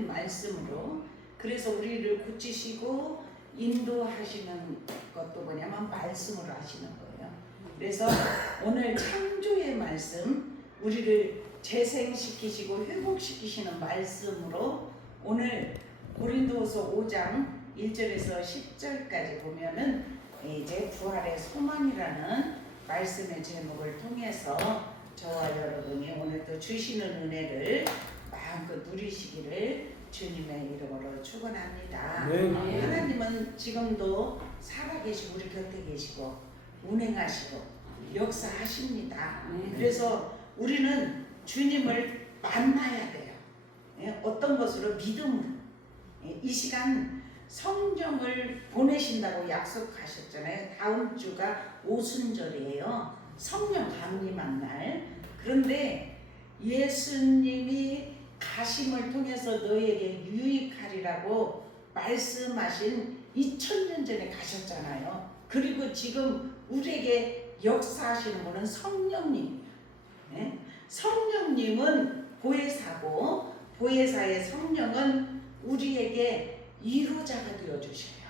말씀으로 그래서 우리를 고치시고 인도하시는 것도 뭐냐면 말씀으로 하시는 거예요. 그래서 오늘 창조의 말씀, 우리를 재생시키시고 회복시키시는 말씀으로 오늘 고린도후서 5장 1절에서 10절까지 보면은 이제 부활의 소망이라는 말씀의 제목을 통해서 저와 여러분이 오늘 또 주시는 은혜를 마음껏 누리시기를 주님의 이름으로 축원합니다. 네. 하나님은 지금도 살아계시고 우리 곁에 계시고 운행하시고 역사하십니다. 그래서 우리는 주님을 만나야 돼요. 어떤 것으로? 믿음으로. 이 시간 성령을 보내신다고 약속하셨잖아요. 다음 주가 오순절이에요. 성령 강림한 날. 그런데 예수님이 가심을 통해서 너에게 유익하리라고 말씀하신 2000년 전에 가셨잖아요. 그리고 지금 우리에게 역사하시는 분은 성령님이에요. 성령님은 보혜사고, 보혜사의 성령은 우리에게 위로자가 되어주셔요.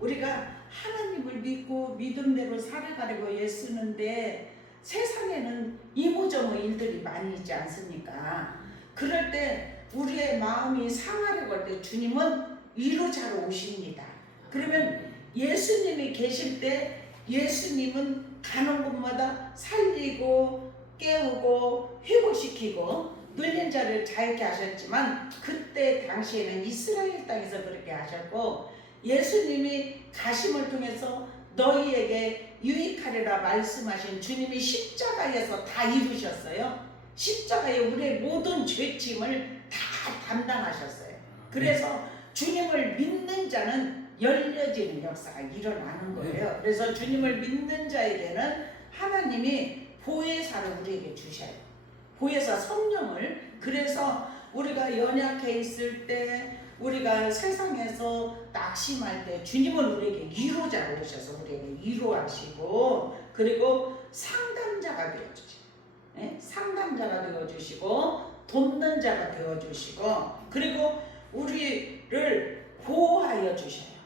우리가 하나님을 믿고 믿음대로 살아가려고 애쓰는데 세상에는 이모저모 일들이 많이 있지 않습니까? 그럴 때 우리의 마음이 상하려고 할 때 주님은 위로자로 오십니다. 그러면 예수님이 계실 때 예수님은 가는 곳마다 살리고 깨우고 회복시키고 눌린 자를 자유케 하셨지만 그때 당시에는 이스라엘 땅에서 그렇게 하셨고, 예수님이 가심을 통해서 너희에게 유익하리라 말씀하신 주님이 십자가에서 다 이루셨어요. 십자가에 우리의 모든 죄짐을 다 담당하셨어요. 그래서 주님을 믿는 자는 열려지는 역사가 일어나는 거예요. 그래서 주님을 믿는 자에게는 하나님이 보혜사를 우리에게 주셔요. 보혜사 성령을. 그래서 우리가 연약해 있을 때, 우리가 세상에서 낙심할 때 주님은 우리에게 위로자로 오셔서 우리에게 위로하시고, 그리고 상담자가 되어주시고, 상담자가 되어주시고 돕는 자가 되어주시고, 그리고 우리를 보호하여 주셔요.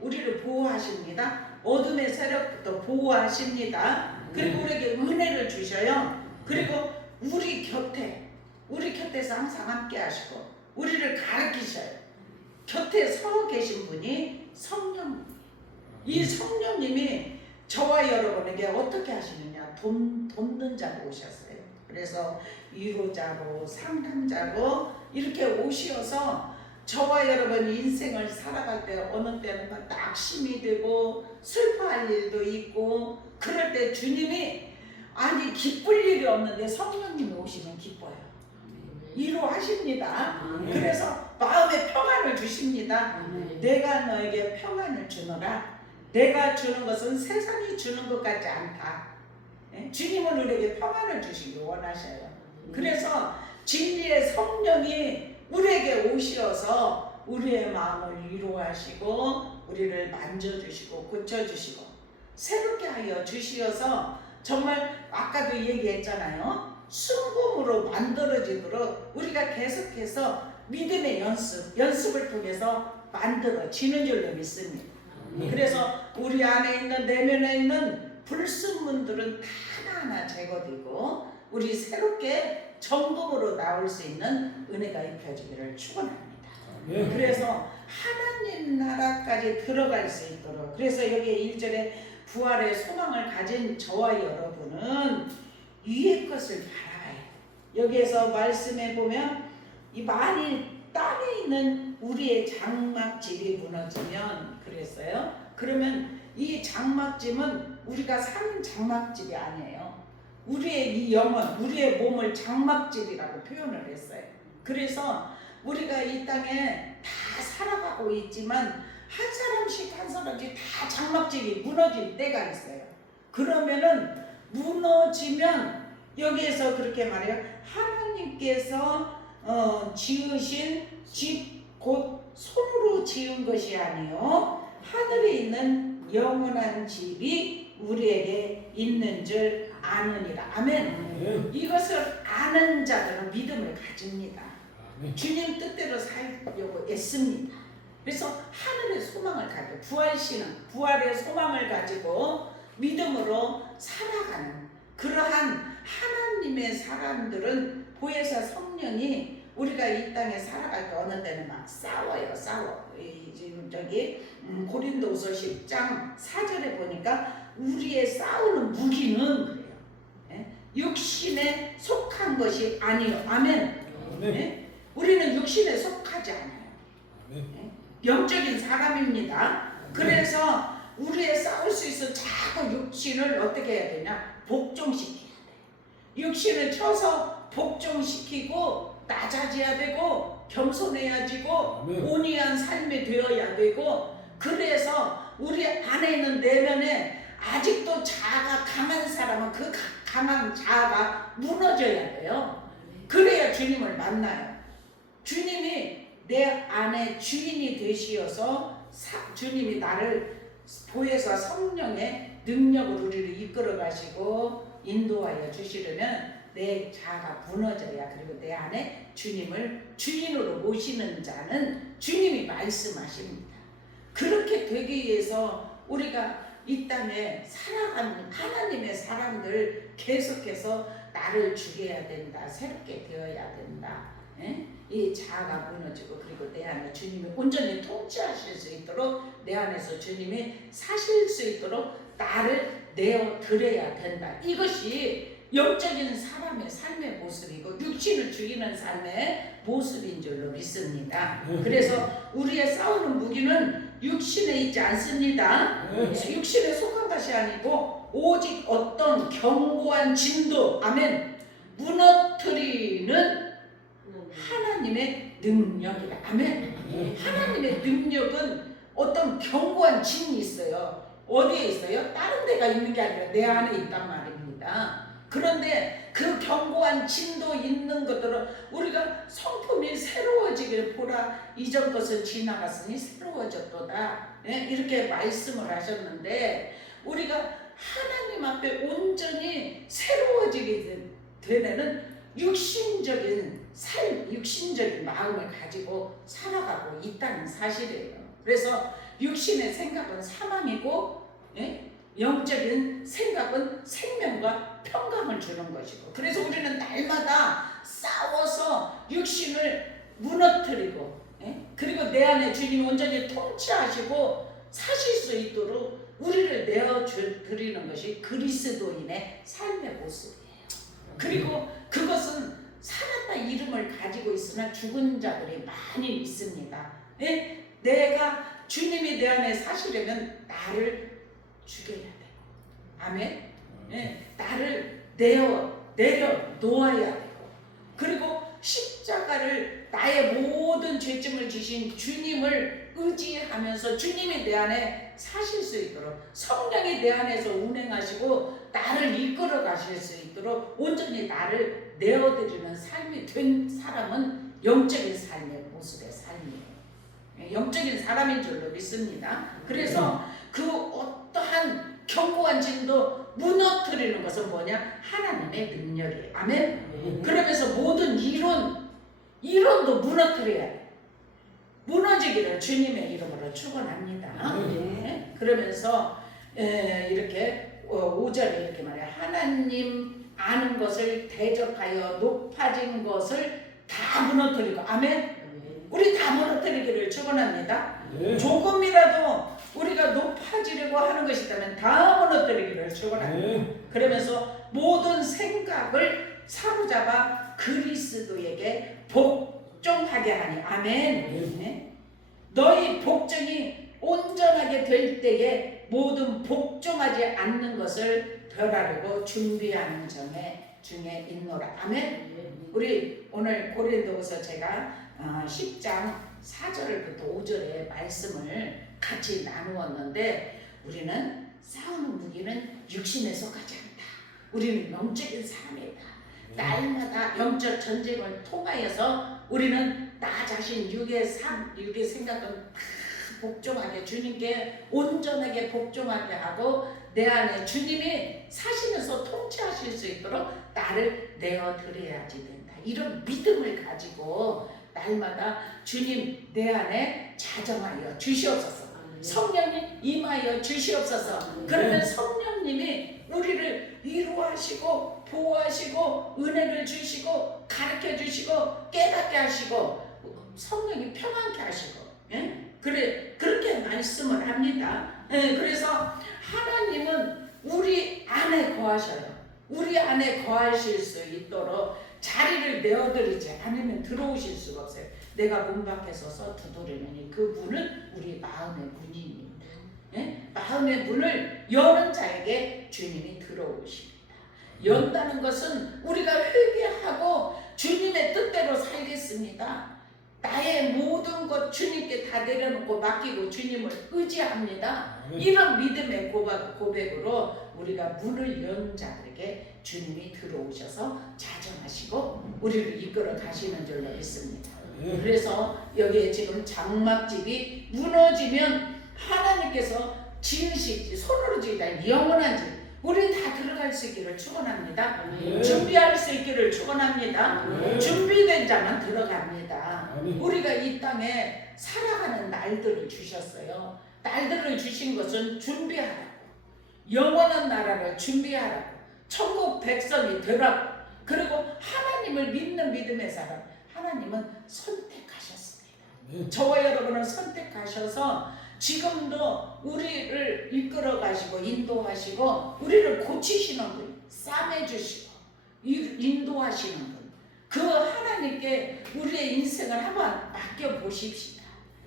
우리를 보호하십니다. 어둠의 세력부터 보호하십니다. 그리고 우리에게 은혜를 주셔요. 그리고 우리 곁에서 항상 함께 하시고 우리를 가르치셔요. 곁에 서 계신 분이 성령님. 이 성령님이 저와 여러분에게 어떻게 하시느냐? 돕는 자로 오셨어요. 그래서 위로자로, 상담자로 이렇게 오셔서 저와 여러분 인생을 살아갈 때 어느 때는 막 낙심이 되고 슬퍼할 일도 있고, 그럴 때 주님이 아니 기쁠 일이 없는데 성령님이 오시면 기뻐요. 위로하십니다. 그래서 마음에 평안을 주십니다. 내가 너에게 평안을 주노라. 내가 주는 것은 세상이 주는 것 같지 않다. 주님은 우리에게 평안을 주시기 원하셔요. 그래서 진리의 성령이 우리에게 오셔서 우리의 마음을 위로하시고 우리를 만져주시고 고쳐주시고 새롭게 하여 주시어서 정말 아까도 얘기했잖아요. 순금으로 만들어지도록 우리가 계속해서 믿음의 연습을 통해서 만들어지는 줄로 믿습니다. 그래서 우리 안에 있는 내면에 있는 불순물들은 다 하나하나 제거되고 우리 새롭게 정금으로 나올 수 있는 은혜가 입혀지기를 축원합니다. 그래서 하나님 나라까지 들어갈 수 있도록, 그래서 여기 1절에 부활의 소망을 가진 저와 여러분은 위의 것을 바라봐요. 여기에서 말씀해 보면 이 만일 땅에 있는 우리의 장막집이 무너지면 그랬어요. 그러면 이 장막집은 우리가 사는 장막집이 아니에요. 우리의 이 영혼, 우리의 몸을 장막집이라고 표현을 했어요. 그래서 우리가 이 땅에 다 살아가고 있지만 한 사람씩 다 장막집이 무너질 때가 있어요. 그러면은 무너지면 여기에서 그렇게 말해요. 하나님께서 지으신 집 곧 손으로 지은 것이 아니요 하늘에 있는 영원한 집이 우리에게 있는 줄 아느니라. 아멘. 이것을 아는 자들은 믿음을 가집니다. 주님 뜻대로 살려고 애씁니다. 그래서 하늘의 소망을 가지고 부활의 소망을 가지고 믿음으로 살아가는 그러한 하나님의 사람들은 보혜사 성령이 우리가 이 땅에 살아갈 때 어느 때는 막 싸워요. 지금 고린도후서 10장 4절에 보니까 우리의 싸우는 무기는 그래요. 육신에 속한 것이 아니요. 아멘. 우리는 육신에 속하지 않아요. 영적인 사람입니다. 그래서 우리의 싸울 수 있어 자꾸 육신을 어떻게 해야 되냐? 복종시켜야 돼. 육신을 쳐서 복종시키고 낮아져야 되고 겸손해야 되고 온유한 삶이 되어야 되고 그래서 우리 안에 있는 내면에 아직도 자아가 강한 사람은 그 강한 자아가 무너져야 돼요. 그래야 주님을 만나요. 주님이 내 안에 주인이 되시어서 주님이 나를 보혜사 성령의 능력으로 우리를 이끌어 가시고 인도하여 주시려면 내 자아가 무너져야 그리고 내 안에 주님을 주인으로 모시는 자는 주님이 말씀하십니다. 그렇게 되기 위해서 우리가 이 땅에 살아가는 하나님의 사람들 계속해서 나를 죽여야 된다. 새롭게 되어야 된다. 이 자아가 무너지고 그리고 내 안에 주님이 온전히 통치하실 수 있도록 내 안에서 주님이 사실 수 있도록 나를 내어드려야 된다. 이것이 영적인 사람의 삶의 모습이고 육신을 죽이는 삶의 모습인 줄로 믿습니다. 그래서 우리의 싸우는 무기는 육신에 있지 않습니다. 육신에 속한 것이 아니고 오직 어떤 견고한 진도 아멘 무너뜨리는 하나님의 능력이다. 아멘. 하나님의 능력은 어떤 견고한 진이 있어요. 어디에 있어요? 다른 데가 있는 게 아니라 내 안에 있단 말입니다. 그런데 그 견고한 진도 있는 것들은 우리가 성품이 새로워지길 보라 이전 것은 지나갔으니 새로워졌도다. 이렇게 말씀을 하셨는데 우리가 하나님 앞에 온전히 새로워지게 되면은 육신적인 삶, 육신적인 마음을 가지고 살아가고 있다는 사실이에요. 그래서 육신의 생각은 사망이고 영적인 생각은 생명과 평강을 주는 것이고 그래서 우리는 날마다 싸워서 육신을 무너뜨리고 그리고 내 안에 주님이 온전히 통치하시고 사실 수 있도록 우리를 내어드리는 것이 그리스도인의 삶의 모습이에요. 그리고 그것은 살았다 이름을 가지고 있으나 죽은 자들이 많이 있습니다. 내가 주님이 내 안에 사시려면 나를 죽여야 되고 아멘. 나를 내려 놓아야 되고 그리고 십자가를 나의 모든 죄짐을 지신 주님을 의지하면서 주님이 내 안에 사실 수 있도록 성령이 내 안에서 운행하시고 나를 이끌어 가실 수 있도록 온전히 나를 내어드리는 삶이 된 사람은 영적인 삶의 모습의 삶이에요. 영적인 사람인 줄로 믿습니다. 그래서 그 어떠한 견고한 진도 무너뜨리는 것은 뭐냐? 하나님의 능력이에요. 아멘. 그러면서 모든 이론도 무너뜨려야 돼. 무너지기를 주님의 이름으로 축원합니다. 그러면서 이렇게 5절에 이렇게 말해요. 하나님 아는 것을 대적하여 높아진 것을 다 무너뜨리고 아멘. 우리 다 무너뜨리기를 축원합니다. 조금이라도 우리가 높아지려고 하는 것이 있다면 다 무너뜨리기를 축원합니다. 그러면서 모든 생각을 사로잡아 그리스도에게 복종하게 하니 아멘. 너희 복종이 온전하게 될 때에 모든 복종하지 않는 것을 덜하려고 준비하는 중에 있노라. 아멘. 우리 오늘 고린도후서 제가 10장 4절부터 5절의 말씀을 같이 나누었는데 우리는 싸우는 무기는 육신에 속하지 않다. 우리는 영적인 사람이다. 날마다 영적 전쟁을 통하여서 우리는 나 자신 육의 생각은 다 복종하게 주님께 온전하게 복종하게 하고 내 안에 주님이 사시면서 통치하실 수 있도록 나를 내어드려야지 된다. 이런 믿음을 가지고 날마다 주님 내 안에 자정하여 주시옵소서. 성령님 임하여 주시옵소서. 그러면 성령님이 우리를 위로하시고 보호하시고 은혜를 주시고 가르쳐 주시고 깨닫게 하시고 성령이 평안케 하시고, 예? 그렇게 말씀을 합니다. 예, 그래서 하나님은 우리 안에 거하셔요. 우리 안에 거하실 수 있도록 자리를 내어드리지 않으면 들어오실 수가 없어요. 내가 문 밖에 서서 두드리니 그 문은 우리 마음의 문입니다. 예? 마음의 문을 여는 자에게 주님이 들어오십니다. 연다는 것은 우리가 회개하고 주님의 뜻대로 살겠습니다. 나의 모든 것 주님께 다 내려놓고 맡기고 주님을 의지합니다. 이런 믿음의 고백으로 우리가 문을 연 자들에게 주님이 들어오셔서 자정하시고 우리를 이끌어 가시는 줄로 믿습니다. 그래서 여기에 지금 장막집이 무너지면 하나님께서 지으시지 손으로 지으다 영원한 집 우리 다 들어갈 수 있기를 축원합니다. 준비할 수 있기를 축원합니다. 준비된 자만 들어갑니다. 우리가 이 땅에 살아가는 날들을 주셨어요. 날들을 주신 것은 준비하라고, 영원한 나라를 준비하라고, 천국 백성이 되라고. 그리고 하나님을 믿는 믿음의 사람, 하나님은 선택하셨습니다. 저와 여러분은 선택하셔서 지금도 우리를 이끌어 가시고 인도하시고 우리를 고치시는 분, 싸매주시고 인도하시는 분, 그 하나님께 우리의 인생을 한번 맡겨보십시다.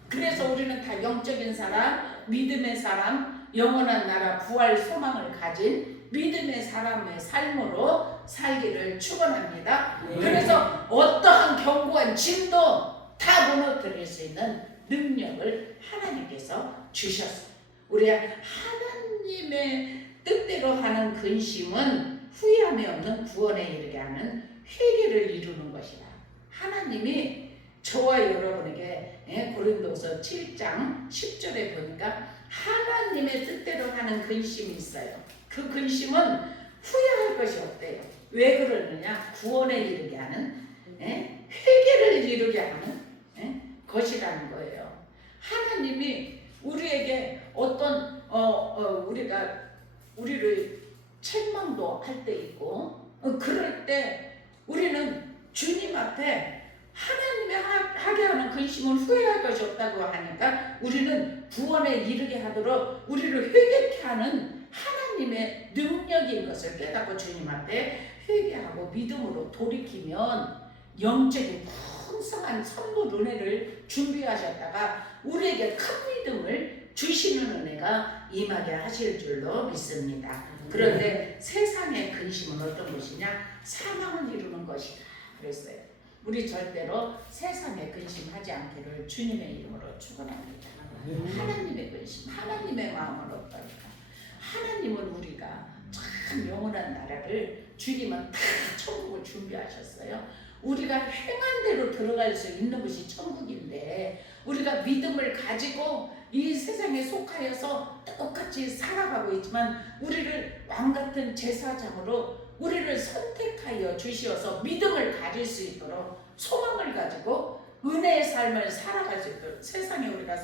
그래서 우리는 다 영적인 사람, 믿음의 사람, 영원한 나라 부활 소망을 가진 믿음의 사람의 삶으로 살기를 축원합니다. 그래서 어떠한 견고한 짐도 다 무너뜨릴 수 있는 능력을 하나님께서 주셨어요. 우리 하나님의 뜻대로 하는 근심은 후회함이 없는 구원에 이르게 하는 회개를 이루는 것이다. 하나님이 저와 여러분에게 고린도서 7장 10절에 보니까 하나님의 뜻대로 하는 근심이 있어요. 그 근심은 후회할 것이 없대요. 왜 그러느냐? 구원에 이르게 하는, 회개를 이루게 하는 것이라는 거예요. 하나님이 우리에게 어떤 우리를 책망도 할 때 있고 그럴 때 우리는 주님 앞에 하나님이 하게 하는 근심은 후회할 것이 없다고 하니까 우리는 구원에 이르게 하도록 우리를 회개케 하는 하나님의 능력인 것을 깨닫고 주님 앞에 회개하고 믿음으로 돌이키면 영적인 풍성한 선물 은혜를 준비하셨다가 우리에게 큰 믿음을 주시는 은혜가 임하게 하실 줄로 믿습니다. 그런데 세상의 근심은 어떤 것이냐? 사망을 이루는 것이다 그랬어요. 우리 절대로 세상의 근심하지 않기를 주님의 이름으로 축원합니다. 하나님의 근심, 하나님의 마음은 어떨까? 하나님은 우리가 참 영원한 나라를 주님은 다 천국을 준비하셨어요. 우리가 행한 대로 들어갈 수 있는 것이 천국인데 우리가 믿음을 가지고 이 세상에 속하여서 똑같이 살아가고 있지만 우리를 왕같은 제사장으로 우리를 선택하여 주시어서 믿음을 가질 수 있도록 소망을 가지고 은혜의 삶을 살아갈 수 있도록 세상에 우리가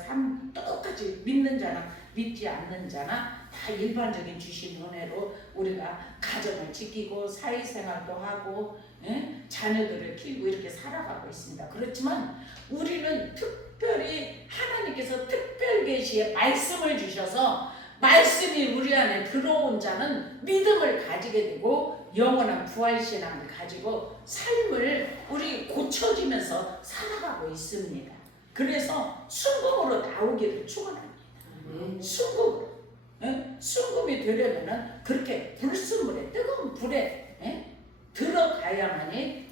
똑같이 믿는 자나 믿지 않는 자나 다 일반적인 주신 은혜로 우리가 가정을 지키고 사회생활도 하고 자녀들을 키우고 이렇게 살아가고 있습니다. 그렇지만 우리는 특별히 하나님께서 특별 계시의 말씀을 주셔서 말씀이 우리 안에 들어온 자는 믿음을 가지게 되고 영원한 부활신앙을 가지고 삶을 우리 고쳐지면서 살아가고 있습니다. 그래서 순금으로 나오기를 축원합니다. 순금으로. 순금이 되려면 그렇게 불순물에 뜨거운 불에 들어가야만이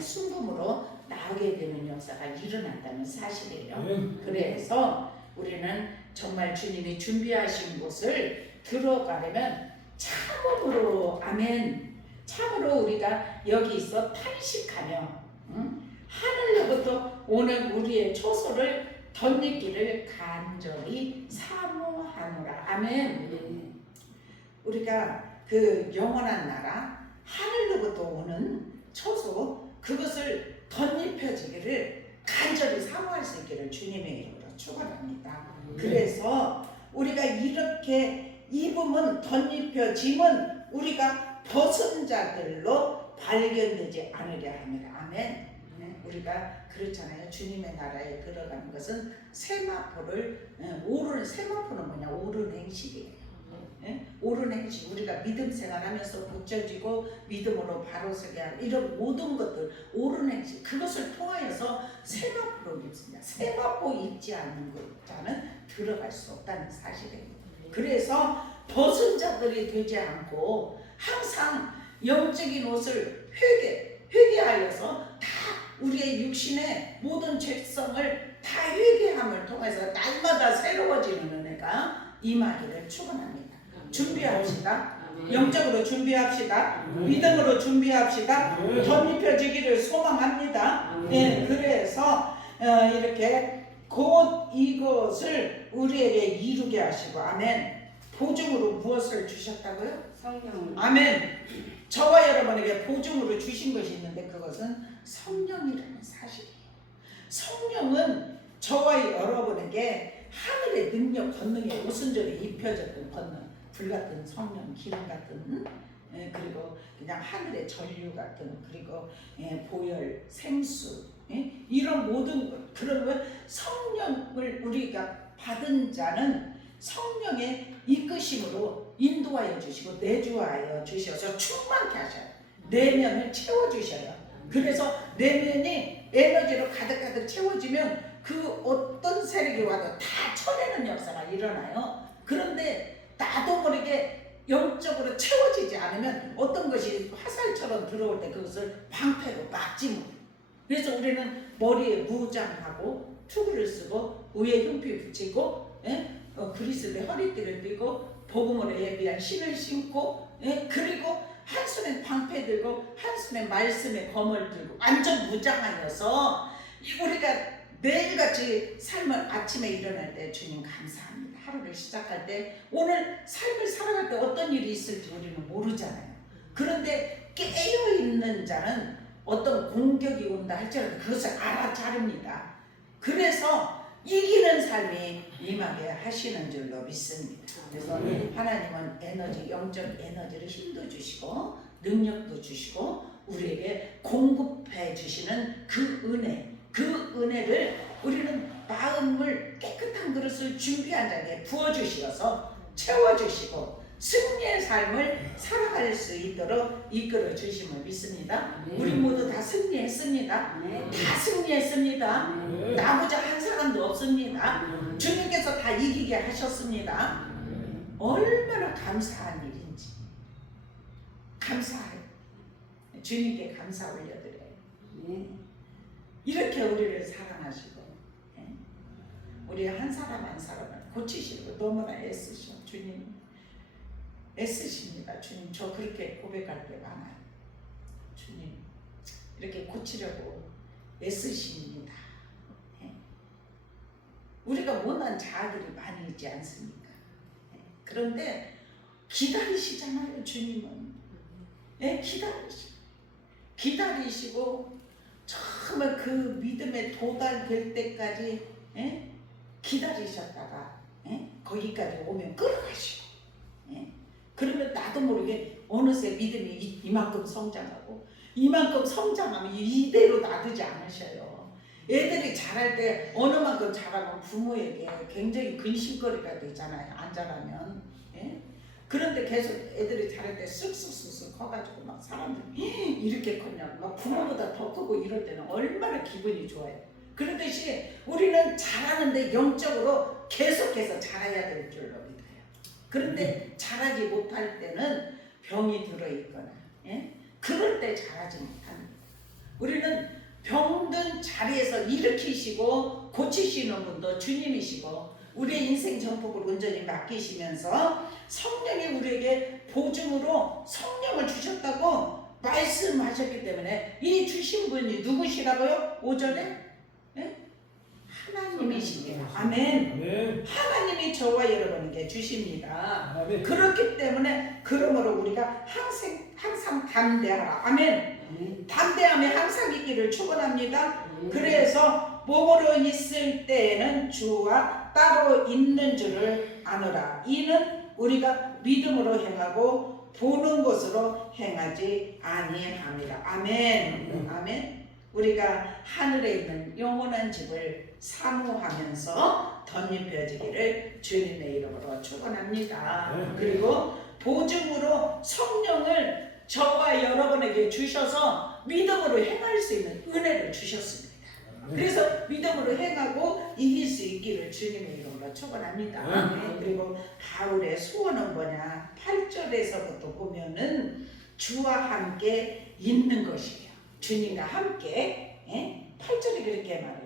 순금으로 나오게 되는 역사가 일어난다는 사실이에요. 그래서 우리는 정말 주님이 준비하신 곳을 들어가려면 참으로 아멘. 참으로 우리가 여기 있어 탄식하며 하늘로부터 오는 우리의 초소를 덧입기를 간절히 사모하노라. 아멘. 우리가 그 영원한 나라 하늘로부터 오는 초소 그것을 덧입혀지기를 간절히 사모할 수 있기를 주님의 이름으로 축원합니다. 그래서 우리가 이렇게 입음은 덧입혀짐은 우리가 벗은 자들로 발견되지 않으려 합니다. 아멘. 우리가 그렇잖아요. 주님의 나라에 들어가는 것은 세마포를 오르는, 세마포는 뭐냐? 옳은 행실이에요. 옳은 행실, 우리가 믿음 생활하면서 고쳐지고 믿음으로 바로 서게 하고 이런 모든 것들 옳은 행실, 그것을 통하여서 세마포로 입습니다. 세마포 입지 않는 자는 들어갈 수 없다는 사실입니다. 그래서 벗은 자들이 되지 않고 항상 영적인 옷을 회개하여서 다 우리의 육신의 모든 죄성을 다 회개함을 통해서 날마다 새로워지는 은혜가 임하기를 축원합니다. 준비합시다. 영적으로 준비합시다. 믿음으로 준비합시다. 덧입혀지기를 소망합니다. 네, 그래서 이렇게 곧 이것을 우리에게 이루게 하시고, 아멘. 보증으로 무엇을 주셨다고요? 성령을. 아멘. 저와 여러분에게 보증으로 주신 것이 있는데 그것은 성령이라는 사실이에요. 성령은 저와 여러분에게 하늘의 능력, 권능의 오순절에 입혀졌던 권능, 불같은 성령, 기름 같은, 그리고 그냥 하늘의 전류 같은, 그리고 보혈, 생수, 이런 모든 것, 그런 것, 성령을 우리가 받은 자는 성령의 이끄심으로 인도하여 주시고 내주하여 주셔서 충만케 하셔요. 내면을 채워주셔요. 그래서 내면이 에너지로 가득가득 채워지면 그 어떤 세력이 와도 다 쳐내는 역사가 일어나요. 그런데 나도 모르게 영적으로 채워지지 않으면 어떤 것이 화살처럼 들어올 때 그것을 방패로 막지 못해요. 그래서 우리는 머리에 무장하고 투구를 쓰고 의에 흉피 붙이고 그리스도의 허리띠를 띠고 복음으로 예비한 신을 신고 그리고 한 손에 방패 들고 한 손에 말씀의 검을 들고 완전 무장하여서 우리가 매일같이 삶을 아침에 일어날 때 주님 감사합니다. 하루를 시작할 때 오늘 삶을 살아갈 때 어떤 일이 있을지 우리는 모르잖아요. 그런데 깨어있는 자는 어떤 공격이 온다 할지라도 그것을 알아차립니다. 그래서 이기는 삶이 임하게 하시는 줄로 믿습니다. 그래서 하나님은 에너지, 영적 에너지를 힘도 주시고 능력도 주시고 우리에게 공급해 주시는 그 은혜, 그 은혜를 우리는 마음을 깨끗한 그릇을 준비한 자에게 부어주시어서 채워주시고 승리의 삶을 살아갈 수 있도록 이끌어 주심을 믿습니다. 우리 모두 다 승리했습니다. 다 승리했습니다. 나보자 한 사람도 없습니다. 주님께서 다 이기게 하셨습니다. 얼마나 감사한 일인지 감사해요. 주님께 감사 올려드려요. 이렇게 우리를 사랑하시고 우리 한 사람 한 사람을 고치시고 너무나 애쓰셔. 주님 애쓰십니다. 주님 저 그렇게 고백할 때 많아요. 주님 이렇게 고치려고 애쓰십니다. 우리가 못난 자아들이 많이 있지 않습니까? 그런데 기다리시잖아요. 주님은 기다리시고 정말 그 믿음에 도달될 때까지 기다리셨다가 거기까지 오면 끌어가시고 그러면 나도 모르게 어느새 믿음이 이만큼 성장하고 이만큼 성장하면 이대로 놔두지 않으셔요. 애들이 자랄 때 어느 만큼 자라면 부모에게 굉장히 근심거리가 되잖아요. 안 자라면. 그런데 계속 애들이 자랄 때 쑥쑥쑥쑥 커가지고 막 사람들이 이렇게 컸냐고 막 부모보다 더 크고 이럴 때는 얼마나 기분이 좋아요. 그렇듯이 우리는 자라는데 영적으로 계속해서 자라야 될 줄로 믿어요. 그런데 자라지 못할 때는 병이 들어있거나 그럴 때 자라지 못합니다. 우리는 병든 자리에서 일으키시고 고치시는 분도 주님이시고 우리의 인생 전폭을 온전히 맡기시면서 성령이 우리에게 보증으로 성령을 주셨다고 말씀하셨기 때문에 이 주신 분이 누구시라고요? 5절에 하나님이십니다. 아멘. 하나님이 저와 여러분에게 주십니다. 아멘. 그렇기 때문에 그러므로 우리가 항상 담대하라. 아멘. 담대함에 항상 있기를 축원합니다. 그래서 몸으로 있을 때에는 주와 따로 있는 줄을 아노라. 이는 우리가 믿음으로 행하고 보는 것으로 행하지 아니함이라. 아멘. 아멘. 우리가 하늘에 있는 영원한 집을 사모하면서 덧입혀지기를 주님의 이름으로 축원합니다. 그리고 보증으로 성령을 저와 여러분에게 주셔서 믿음으로 행할 수 있는 은혜를 주셨습니다. 그래서 믿음으로 행하고 이길 수 있기를 주님의 이름으로 축원합니다. 그리고 바울의 소원은 뭐냐? 8절에서부터 보면은 주와 함께 있는 것이에요. 주님과 함께. 8절이 그렇게 말해요.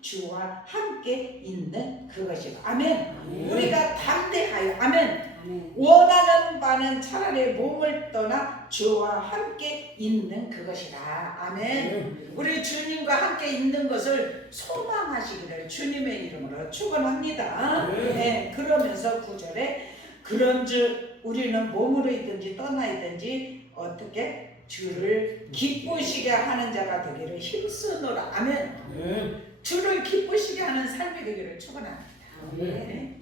주와 함께 있는 그것이고. 아멘. 우리가 담대하여. 아멘. 원하는 바는 차라리 몸을 떠나 주와 함께 있는 그것이라. 아멘. 우리 주님과 함께 있는 것을 소망하시기를 주님의 이름으로 축원합니다. 그러면서 9절에 그런즉 우리는 몸으로 있든지 떠나 있든지 어떻게 주를 기쁘시게 하는 자가 되기를 힘쓰노라. 아멘. 주를 기쁘시게 하는 삶이 되기를 축원합니다.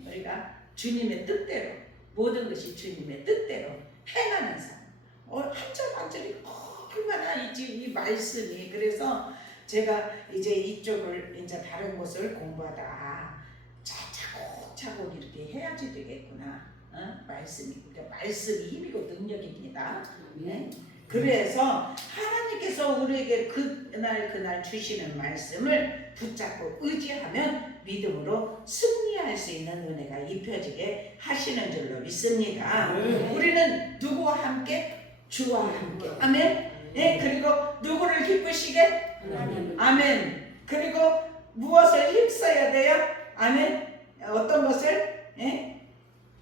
우리가 주님의 뜻대로 모든 것이 주님의 뜻대로 행하는 삶. 한 절 한 절이 얼마나 이 말씀이. 그래서 제가 이제 이쪽을 이제 다른 곳을 공부하다 차곡차곡 이렇게 해야지 되겠구나. 말씀이 힘이고 능력입니다. 그래서 하나님께서 우리에게 그날 주시는 말씀을 붙잡고 의지하면 믿음으로 승리할 수 있는 은혜가 입혀지게 하시는 줄로 믿습니다. 우리는 누구와 함께? 주와 함께. 아멘. 그리고 누구를 기쁘시게? 아멘. 그리고 무엇을 힘써야 돼요? 아멘. 어떤 것을?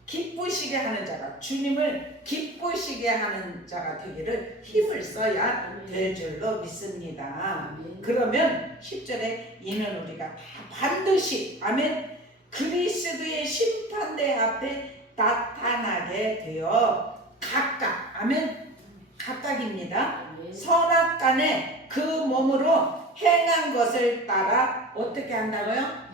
기쁘시게 하는 자가, 주님을 기쁘시게 하는 자가 되기를 힘을 써야 될 줄로 믿습니다. 그러면 10절에 이는 우리가 다 반드시 아멘 그리스도의 심판대 앞에 나타나게 되어 각각 아멘 각각입니다. 선악간에 그 몸으로 행한 것을 따라 어떻게 한다고요?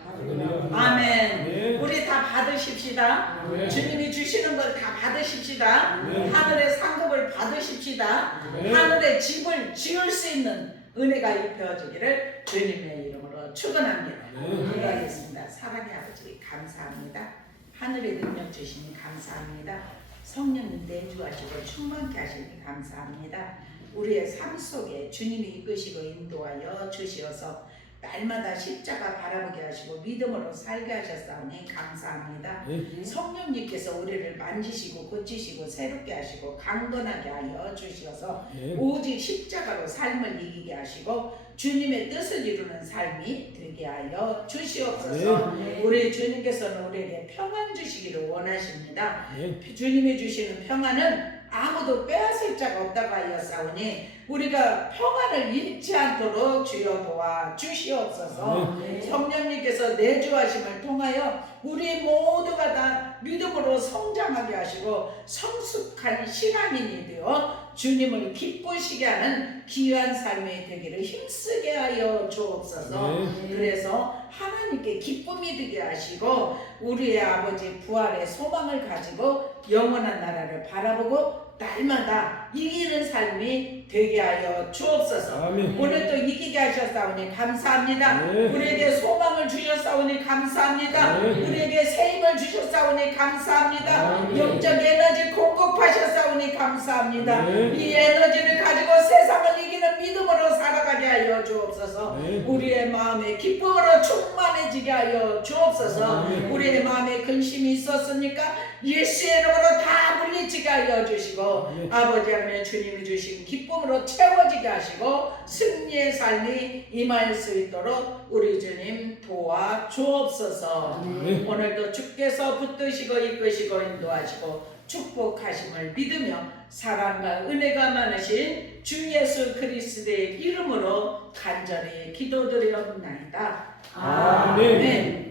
아멘. 우리 다 받으십시다. 주님이 주시는 걸 다 받으십시다. 하늘의 상급을 받으십시다. 하늘의 집을 지을 수 있는 은혜가 입혀지기를 주님의 이름으로 축원합니다. 기도하겠습니다. 사랑의 아버지 감사합니다. 하늘의 능력 주시니 감사합니다. 성령님 내주하시고 충만케 하시니 감사합니다. 우리의 삶 속에 주님이 이끄시고 인도하여 주시어서 날마다 십자가 바라보게 하시고 믿음으로 살게 하셨사오니 감사합니다. 성령님께서 우리를 만지시고 고치시고 새롭게 하시고 강건하게 하여 주시어서 오직 십자가로 삶을 이기게 하시고 주님의 뜻을 이루는 삶이 되게 하여 주시옵소서. 우리 주님께서는 우리에게 평안 주시기를 원하십니다. 주님이 주시는 평안은 아무도 빼앗을 자가 없다고 하였사오니 우리가 평안을 잃지 않도록 주여 도와 주시옵소서. 성령님께서 내주하심을 통하여 우리 모두가 다 믿음으로 성장하게 하시고 성숙한 신앙인이 되어 주님을 기쁘시게 하는 귀한 삶이 되기를 힘쓰게 하여 주옵소서. 그래서 하나님께 기쁨이 되게 하시고 우리의 아버지 부활의 소망을 가지고 영원한 나라를 바라보고 날마다 이기는 삶이 되게 하여 주옵소서. 오늘 또 이기게 하셨사오니 감사합니다. 우리에게 소망을 주셨사오니 감사합니다. 우리에게 새 힘을 주셨사오니 감사합니다. 영적 에너지 공급하셨사오니 감사합니다. 이 에너지를 가지고 세상을 이기는 믿음으로 살아가게 하여 주옵소서. 우리의 마음에 기쁨으로 충만해지게 하여 주옵소서. 우리의 마음에 근심이 있었으니까 예수의 이름으로 다 물리치게 하여 주시고 아버지 하나님 주님이 주신 기쁨으로 채워지게 하시고 승리의 삶이 임할 수 있도록 우리 주님 도와 주옵소서. 오늘도 주께서 붙드시고 이끄시고 인도하시고 축복하심을 믿으며 사랑과 은혜가 많으신 주 예수 그리스도의 이름으로 간절히 기도드리옵나이다. 아멘.